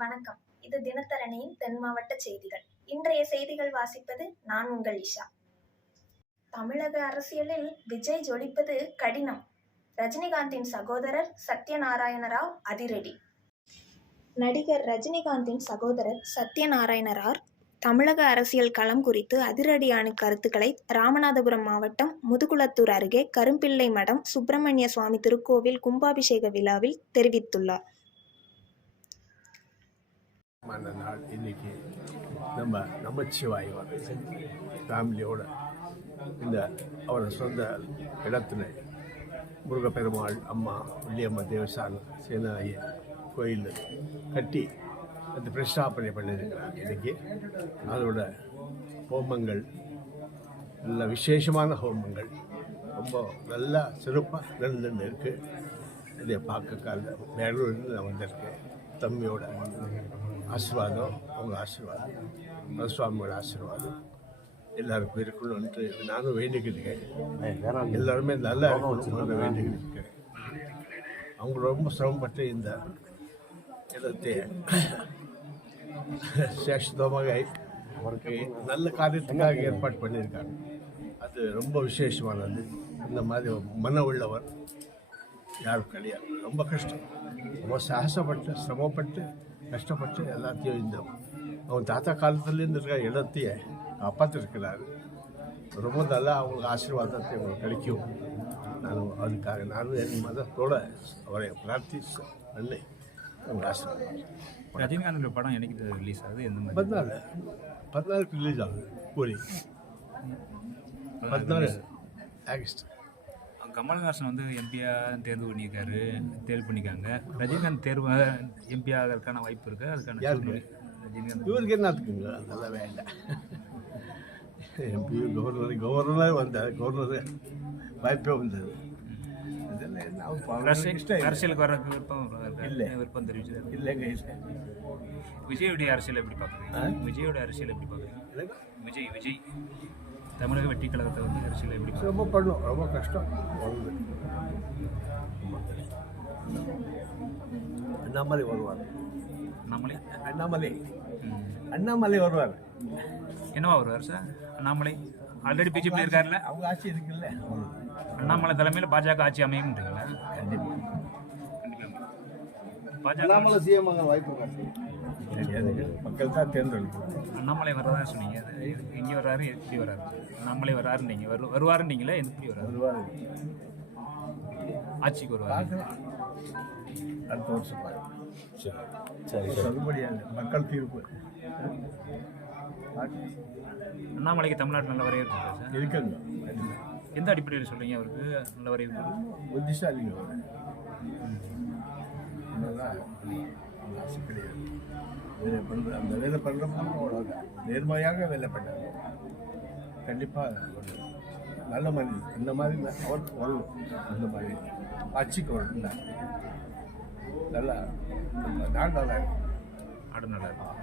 வணக்கம். இது தினத்தரணியின் தென் மாவட்ட செய்திகள். இன்றைய செய்திகள் வாசிப்பது நான் உங்கள் இஷா. தமிழக அரசியலில் விஜய் ஜொலிப்பது கடினம். ரஜினிகாந்தின் சகோதரர் சத்யநாராயண ராவ் அதிரடி. நடிகர் ரஜினிகாந்தின் சகோதரர் சத்யநாராயண ராவ் தமிழக அரசியல் களம் குறித்து அதிரடியான கருத்துக்களை ராமநாதபுரம் மாவட்டம் முதுகுளத்தூர் அருகே கரும்பிள்ளை மடம் சுப்பிரமணிய சுவாமி திருக்கோவில் கும்பாபிஷேக விழாவில் தெரிவித்துள்ளார். அந்த நாள் இன்றைக்கி நம்ம நமச்சிவாய் ஃபேமிலியோட இந்த அவரை சொந்த இடத்துல முருகப்பெருமாள் அம்மா வள்ளியம்மா தேவசான சேனாய கோயில் கட்டி அந்த பிரஸ்தாபனை பண்ணியிருக்கிறாங்க இன்றைக்கி அதோட ஹோமங்கள் நல்ல விசேஷமான ஹோமங்கள் ரொம்ப நல்லா சிறப்பாக நடந்துன்னு இருக்குது இதை பார்க்க கால பெங்களூர்லேருந்து நான் வந்திருக்கேன். தம்பியோட ஆசீர்வாதம் அவங்க ஆசீர்வாதம். சுவாமியோட ஆசீர்வாதம். எல்லாருக்கும் இருக்கணும்ன்ட்டு நானும் வேண்டிக்கிட்டு எல்லாருமே நல்லா இருக்கணும்னு வேண்டிக்கிட்டு இருக்கேன் அவங்க ரொம்ப சிரமப்பட்டு இந்த இடத்தை சேஷதமாக அவருக்கு நல்ல காரியத்துக்காக ஏற்பாடு பண்ணியிருக்காங்க. அது ரொம்ப விசேஷமானது. இந்த மாதிரி மன உள்ளவர் யாரும் கிடையாது ரொம்ப கஷ்டம் ரொம்ப சாகசப்பட்டு சிரமப்பட்டு கஷ்டப்பட்டு எல்லாத்தையும் இந்த அவன் தாத்தா காலத்துலேருந்து இருக்கிற இடத்தையே காப்பாற்றிருக்கிறாரு ரொம்ப நல்லா அவங்களுக்கு ஆசீர்வாதத்தை அவங்களுக்கு கிடைக்கும் நான் அதுக்காக நானும் என் மதத்தோட அவரை பிரார்த்திச்சு நன்றி அவங்க ஆசீர்வாதம் ரஜினிகாந்தோட படம் என்னைக்கு ரிலீஸ் ஆகுது எந்த மாதிரி பதினாலு பதினாலுக்கு ரிலீஸ் ஆகுது கூலி பதினாலு ஆகஸ்ட் கமல்ஹாசன் வந்து எம்பியா தேர்வு பண்ணியிருக்காரு தேர்வு பண்ணியிருக்காங்க. ரஜினிகாந்த் தேர்வு எம்பி ஆகிறதுக்கான வாய்ப்பு இருக்கு. அதுக்கான? சூழ்நிலை ரஜினிகாந்த். இவருக்கு என்னத்துக்குங்க அதெல்லாம் வேண்டாம் எம்பி கவர்னர் கவர்னர் வந்தார். கவர்னர் வாய்ப்பே வந்தது. அரசியலுக்கு வர்றதுக்கு விருப்பம்? இல்லை. விருப்பம் இல்லைங்க இல்லை. விஜயோடைய அரசியல் எப்படி பார்க்குறீங்க? விஜயோட அரசியல் எப்படி பார்க்குறீங்க. விஜய் விஜய். தமிழக வெற்றி கழகத்தை வந்து அரசியல் எப்படி ரொம்ப பண்ணும். ரொம்ப கஷ்டம். அண்ணாமலை வருவார். அண்ணாமலை? அண்ணாமலை. அண்ணாமலை வருவார். என்னவா வருவார் சார்? அண்ணாமலை? ஆல்ரெடி பிஜேபி இருக்காருல்ல? அவங்க ஆட்சி இருக்குல்ல. அண்ணாமலை தலைமையில் பாஜக ஆட்சி அமையும்ன்றீங்களா? பாஜக. சிஎம் வாய்ப்பு தெரியாதுங்க மக்கள் தான் தேர்ந்தெடுக்கணும். அண்ணாமலை வர்றதா சொன்னீங்க. அது எங்கே வர்றாரு எப்படி வர்றாரு? அண்ணாமலை வர்றாரு நீங்கள் வரு வருவாருன்னீங்களே எப்படி வர்றாரு? வருவார். ஆட்சிக்கு வருவார். அடுத்த வருஷம் சரி. சொல்ல முடியாது மக்கள் தீர்ப்பு. அண்ணாமலைக்கு தமிழ்நாட்டு நல்ல வரவேற்பு இருக்கா சார்? இருக்குங்க. எந்த அடிப்படையில் சொல்றீங்க அவருக்கு? நல்ல வரவேற்பு? புத்திசாலிங்க அதனால ஆசை கிடையாது. வேலை பண்ணுற அந்த வேலை பண்ணுறப்போ அவ்வளோதான் நேர்மையாக வேலை பண்ணாங்க கண்டிப்பாக நல்ல மனிதன். இந்த மாதிரி அவர் வரணும் அந்த மாதிரி. ஆட்சிக்கு வரணும். நல்லா நாடு நல்லா இருக்கும் ஆடு நல்லா இருக்கும்